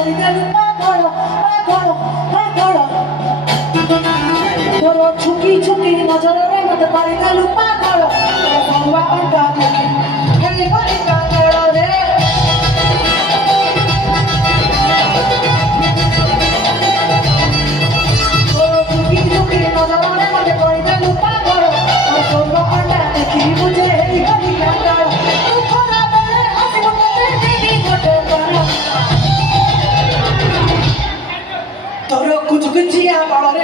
କରିଦେଲୁ ପାଗଳ ତୋର ଛୁକି ଛୁକି ନଜରରେ ମତେ କରିଦେଲୁ ପାଗଳ ଭଙ୍ଗା ଅଣ୍ଟା ଦେଖି ହେଇଗଲି କାଙ୍ଗଳରେ ତୋର ଛୁକି ଛୁକି ନଜରରେ ମତେ କରିଦେଲୁ ପାଗଳ ଭଙ୍ଗା ଅଣ୍ଟା ଦେଖି ବୁଝେ ହେଇଗଲି କାଙ୍ଗଳ ତୁ ଖରାବେଳେ ଆସିବୁ ମତେ ଦେବି ଗୋଟେ କର ତୋର କୁଚକୁଚିଆ ବାଳରେ